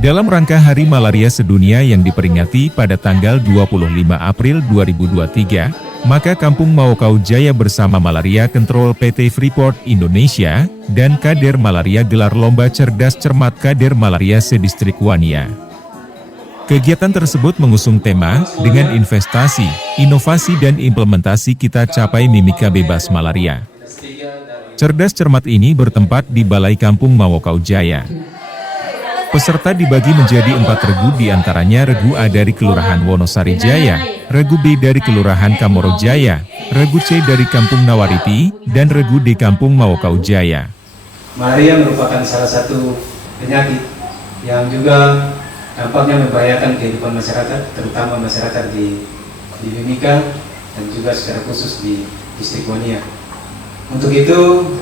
Dalam rangka Hari Malaria Sedunia yang diperingati pada tanggal 25 April 2023, maka Kampung Mawokau Jaya bersama Malaria Control PT Freeport Indonesia dan Kader Malaria gelar Lomba Cerdas Cermat Kader Malaria se-Distrik Wania. Kegiatan tersebut mengusung tema, dengan investasi, inovasi dan implementasi kita capai mimika bebas malaria. Cerdas Cermat ini bertempat di Balai Kampung Mawokau Jaya. Peserta dibagi menjadi 4 regu, diantaranya regu A dari Kelurahan Wonosari Jaya, regu B dari Kelurahan Kamoro Jaya, regu C dari Kampung Nawariti, dan regu D Kampung Mawokau Jaya. Malaria merupakan salah satu penyakit yang juga dampaknya membahayakan kehidupan masyarakat, terutama masyarakat di Mimika dan juga secara khusus di Distrik Wania. Untuk itu,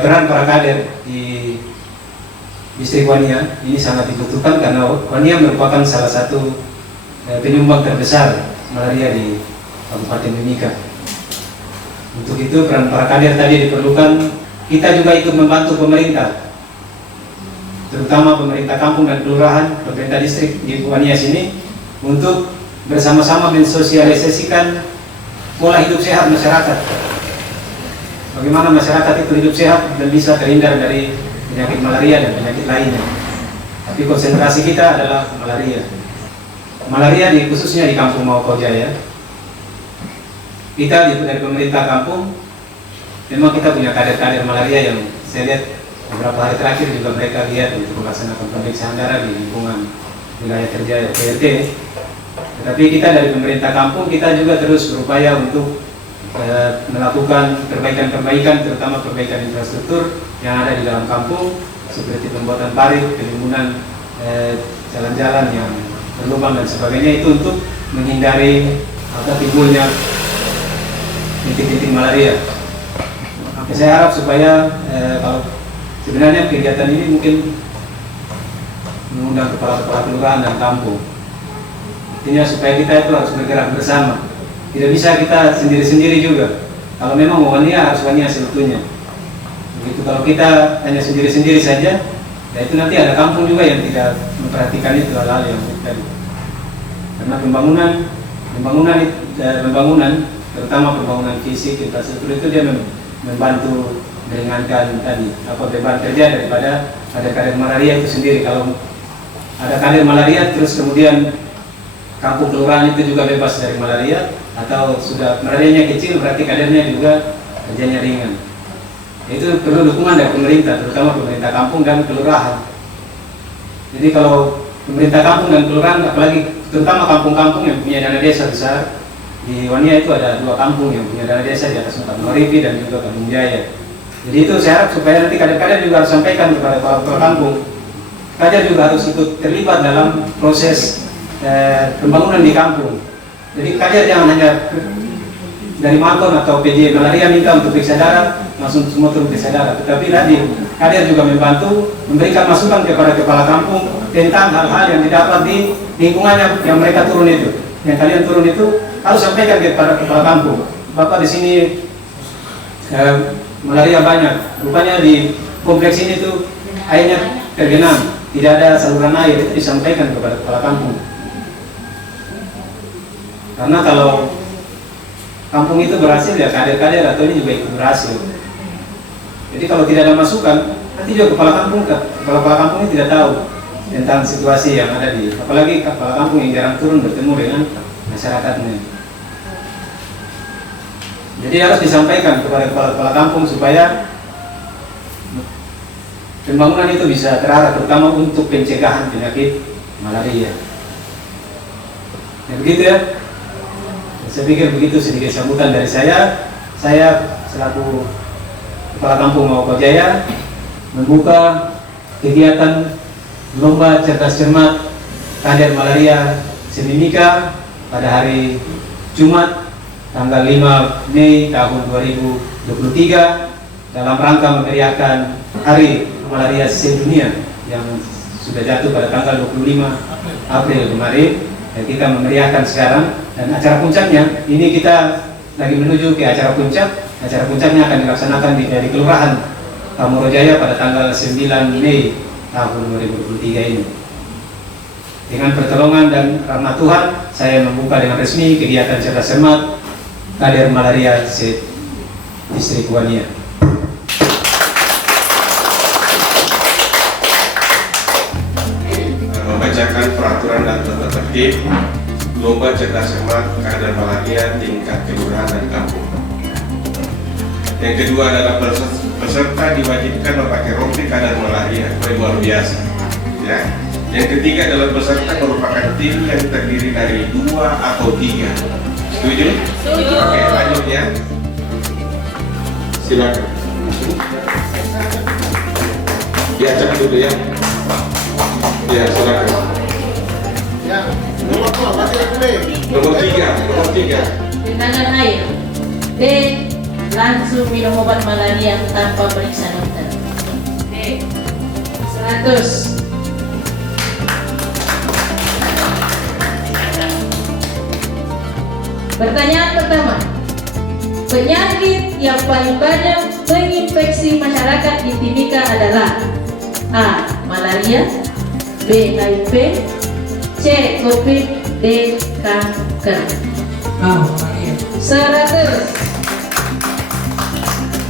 peran para kader di Distrik Wania ini sangat dibutuhkan karena Wania merupakan salah satu penyumbang terbesar malaria di Kabupaten Mimika. Untuk itu peran para kader tadi diperlukan. Kita juga ikut membantu pemerintah, terutama pemerintah kampung dan kelurahan, pemerintah distrik di Wania sini, untuk bersama-sama mensosialisasikan pola hidup sehat masyarakat. Bagaimana masyarakat itu hidup sehat dan bisa terhindar dari penyakit malaria dan penyakit lainnya. Tapi konsentrasi kita adalah malaria. Malaria khususnya di Kampung Mawokau Jaya. Kita dari pemerintah kampung, memang kita punya kader-kader malaria yang saya lihat beberapa hari terakhir juga mereka lihat untuk melaksanakan pemeriksaan darah di lingkungan wilayah kerja PRT. Tetapi kita dari pemerintah kampung, kita juga terus berupaya untuk melakukan perbaikan-perbaikan, terutama perbaikan infrastruktur yang ada di dalam kampung, seperti pembuatan parit, penimbunan jalan-jalan yang berlubang dan sebagainya, itu untuk menghindari timbulnya titik-titik malaria. Saya harap supaya kalau sebenarnya kegiatan ini mungkin mengundang kepala-kepala kelurahan dan kampung. Artinya supaya kita itu harus bergerak bersama. Tidak bisa kita sendiri-sendiri juga. Kalau memang mau Wania, harus Wania seutuhnya. Begitu kalau kita hanya sendiri-sendiri saja, ya itu nanti ada kampung juga yang tidak memperhatikan itu hal-hal yang tadi. Karena pembangunan, terutama pembangunan fisik, infrastruktur itu dia membantu meringankan tadi beban kerja daripada ada kader malaria itu sendiri. Kalau ada kader malaria terus kemudian kampung kelurahan itu juga bebas dari malaria, atau sudah malarianya kecil berarti kadernya juga kerjanya ringan. Itu perlu dukungan dari pemerintah, terutama pemerintah kampung dan kelurahan. Jadi kalau pemerintah kampung dan kelurahan, apalagi terutama kampung-kampung yang punya dana desa besar, di Wania itu ada 2 kampung yang punya dana desa di atas Kampung Nawariti dan juga Kampung Jaya. Jadi itu saya harap supaya nanti kader-kader juga harus sampaikan kepada kepala kampung, kader juga harus ikut terlibat dalam proses pembangunan di kampung. Jadi kader jangan hanya dari Makon atau PJ Malaria minta untuk periksa darah, langsung semua turun periksa darah. Tetapi tadi kader juga membantu memberikan masukan kepada kepala kampung tentang hal-hal yang didapat di lingkungannya yang mereka turun itu. Yang kalian turun itu harus sampaikan kepada kepala kampung. Bapak di sini malaria banyak. Rupanya di kompleks ini tuh airnya tergenang, tidak ada saluran air, itu disampaikan kepada kepala kampung. Karena kalau kampung itu berhasil, ya kader-kader atau ini juga ikut berhasil. Jadi kalau tidak ada masukan, nanti juga kepala kampung ini tidak tahu tentang situasi yang ada apalagi kepala kampung yang jarang turun bertemu dengan masyarakatnya. Jadi harus disampaikan kepada kepala kampung supaya pembangunan itu bisa terarah, terutama untuk pencegahan penyakit malaria. Ya begitu ya. Saya pikir begitu sedikit sambutan dari saya. Saya selaku Kepala Kampung Mawokau Jaya membuka kegiatan Lomba Cerdas Cermat Kader Malaria se-Mimika pada hari Jumat tanggal 5 Mei tahun 2023 dalam rangka memeriahkan Hari Malaria Sedunia yang sudah jatuh pada tanggal 25 April kemarin. Dan kita memeriahkan sekarang, dan acara puncaknya ini kita lagi menuju ke acara puncak. Acara puncaknya akan dilaksanakan di Kelurahan Kamoro Jaya pada tanggal 9 Mei tahun 2023 ini. Dengan pertolongan dan rahmat Tuhan, saya membuka dengan resmi kegiatan cerdas cermat kader malaria distrik Wania. Membacakan peraturan dan tata tertib lomba cerdas cermat kader malaria tingkat kelurahan dan kampung. Yang kedua adalah peserta diwajibkan memakai rompi kader malaria, luar biasa. Ya. Yang ketiga adalah peserta merupakan tim yang terdiri dari 2 atau 3. Setuju? Setuju. Oke, lanjut ya. Silakan. Diacak dulu ya. Ya, silakan. Ya, nomor 3. Genangan air. B. Langsung minum obat malaria tanpa periksa dokter. B. 100. Pertanyaan pertama. Penyakit yang paling banyak menginfeksi masyarakat di Timika adalah A. Malaria, B. HIV, C. COVID, D. Kanker. 100.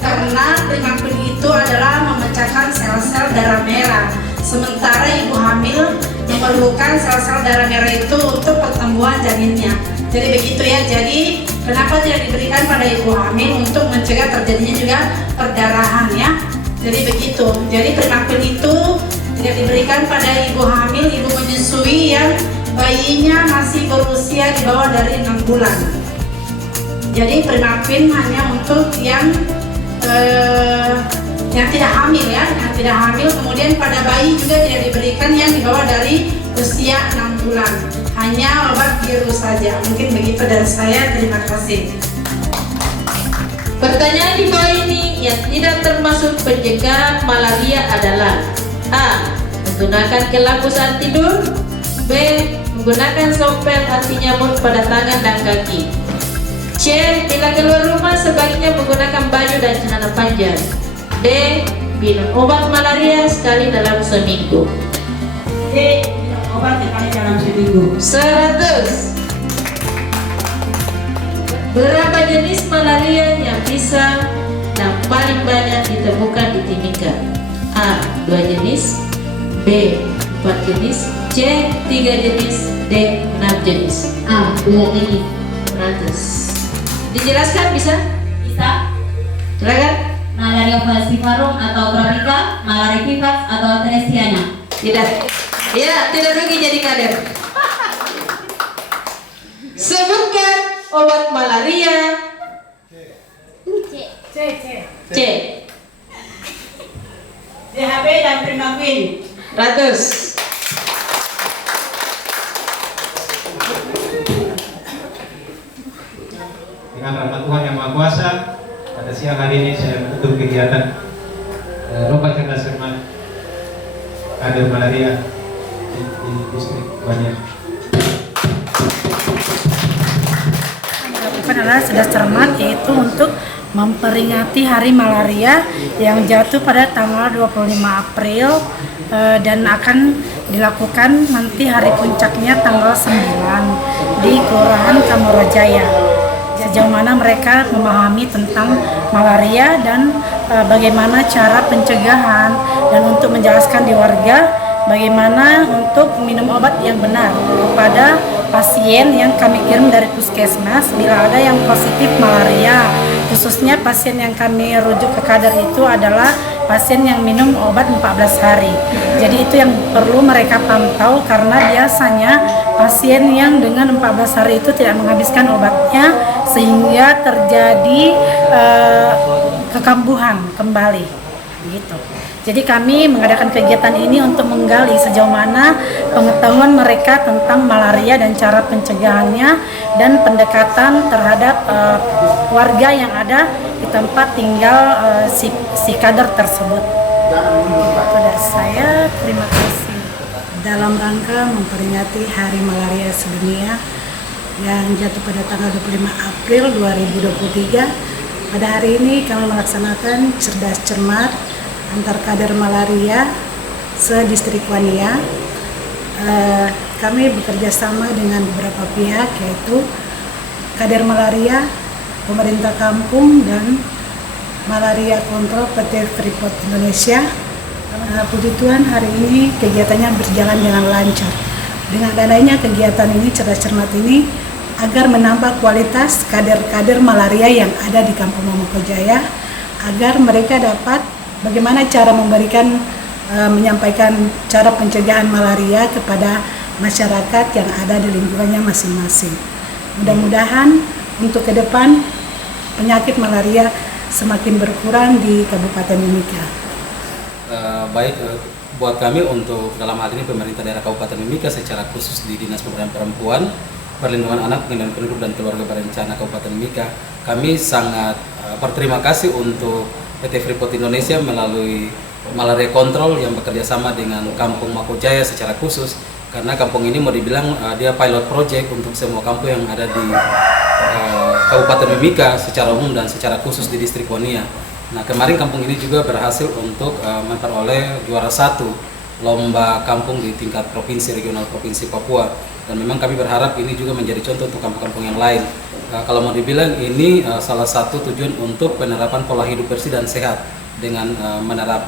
Karena primakun itu adalah memecahkan sel-sel darah merah, sementara ibu hamil memerlukan sel-sel darah merah itu untuk pertumbuhan janinnya. Jadi begitu ya. Jadi kenapa tidak diberikan pada ibu hamil untuk mencegah terjadinya juga perdarahan ya. Jadi begitu. Jadi primakun itu tidak diberikan pada ibu hamil, ibu menyusui yang bayinya masih berusia di bawah dari 6 bulan. Jadi primakun hanya untuk yang tidak hamil ya, yang tidak hamil. Kemudian pada bayi juga tidak diberikan yang di bawah dari usia 6 bulan. Hanya obat virus saja. Mungkin begitu dari saya. Terima kasih. Pertanyaan di bawah ini yang tidak termasuk pencegahan malaria adalah A. Menggunakan kelambu saat tidur, B. Menggunakan sompel anti nyamuk pada tangan dan kaki, C. Bila keluar rumah sebaiknya menggunakan baju dan celana panjang, D. Minum obat malaria sekali dalam seminggu. D. Minum obat sekali dalam seminggu. 100. Berapa jenis malaria yang bisa dan paling banyak ditemukan di Timika? A. 2 jenis, B. 4 jenis, C. 3 jenis, D. 6 jenis. A. 2 jenis. 100. Dijelaskan bisa? Bisa. Silakan. Malaria falciparum atau tropica, malaria vivax atau teresiana. Tidak. Ya, tidak rugi jadi kader. Sebutkan obat malaria. C. DHB dan primakun. 100. Dengan rahmat Tuhan yang Maha Kuasa, pada siang hari ini saya menutup kegiatan lomba cerdas cermat kader malaria di distrik Wania. Bukan adalah cerdas cermat, yaitu untuk memperingati Hari Malaria yang jatuh pada tanggal 25 April dan akan dilakukan nanti hari puncaknya tanggal 9 di Kelurahan Kamorajaya. Sejauh mana mereka memahami tentang malaria dan bagaimana cara pencegahan, dan untuk menjelaskan di warga bagaimana untuk minum obat yang benar kepada pasien yang kami kirim dari puskesmas bila ada yang positif malaria. Khususnya pasien yang kami rujuk ke kader itu adalah pasien yang minum obat 14 hari. Jadi itu yang perlu mereka pantau, karena biasanya pasien yang dengan 14 hari itu tidak menghabiskan obatnya sehingga terjadi kekambuhan kembali gitu. Jadi kami mengadakan kegiatan ini untuk menggali sejauh mana pengetahuan mereka tentang malaria dan cara pencegahannya dan pendekatan terhadap warga yang ada di tempat tinggal si kader tersebut. Itu dari saya, terima kasih. Dalam rangka memperingati Hari Malaria Sedunia yang jatuh pada tanggal 25 April 2023, pada hari ini kami melaksanakan cerdas cermat antar kader malaria se-distrik Wania. kami bekerja sama dengan beberapa pihak, yaitu Kader Malaria, pemerintah kampung, dan Malaria Kontrol PT Freeport Indonesia. Puji Tuhan, hari ini kegiatannya berjalan dengan lancar. Dengan adanya kegiatan ini, cerdas cermat ini, agar menambah kualitas kader-kader malaria yang ada di Kampung Momoko Jaya, agar mereka dapat bagaimana cara menyampaikan cara pencegahan malaria kepada masyarakat yang ada di lingkungannya masing-masing. Mudah-mudahan untuk ke depan penyakit malaria semakin berkurang di Kabupaten Mimika. Buat kami untuk dalam hal ini pemerintah daerah Kabupaten Mimika secara khusus di Dinas Pemberdayaan Perempuan, Perlindungan Anak, Pengadilan Penduduk dan Keluarga Berencana Kabupaten Mimika, kami sangat berterima kasih untuk PT Freeport Indonesia melalui Malaria Kontrol yang bekerja sama dengan Kampung Momoko Jaya secara khusus, karena kampung ini mau dibilang dia pilot project untuk semua kampung yang ada di Kabupaten Mimika secara umum dan secara khusus di distrik Wonia. Nah, kemarin kampung ini juga berhasil untuk memperoleh juara 1 lomba kampung di tingkat provinsi, regional provinsi Papua, dan memang kami berharap ini juga menjadi contoh untuk kampung-kampung yang lain. Kalau mau dibilang ini salah satu tujuan untuk penerapan pola hidup bersih dan sehat dengan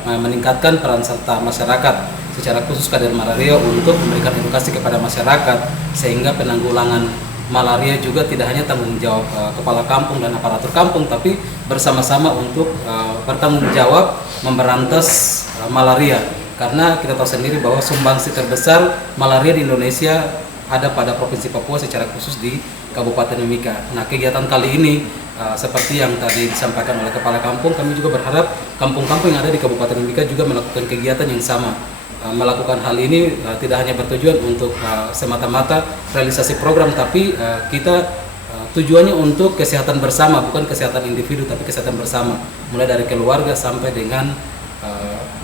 meningkatkan peran serta masyarakat secara khusus kader malaria untuk memberikan edukasi kepada masyarakat, sehingga penanggulangan malaria juga tidak hanya tanggung jawab kepala kampung dan aparatur kampung, tapi bersama-sama untuk bertanggung jawab memberantas malaria, karena kita tahu sendiri bahwa sumbangsi terbesar malaria di Indonesia ada pada Provinsi Papua, secara khusus di Kabupaten Mimika. Nah, kegiatan kali ini seperti yang tadi disampaikan oleh kepala kampung, kami juga berharap kampung-kampung yang ada di Kabupaten Mimika juga melakukan kegiatan yang sama. Melakukan hal ini tidak hanya bertujuan untuk semata-mata realisasi program, tapi kita tujuannya untuk kesehatan bersama, bukan kesehatan individu tapi kesehatan bersama, mulai dari keluarga sampai dengan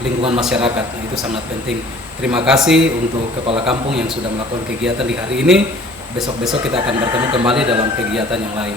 lingkungan masyarakat. Nah, itu sangat penting. Terima kasih untuk kepala kampung yang sudah melakukan kegiatan di hari ini. Besok-besok kita akan bertemu kembali dalam kegiatan yang lain.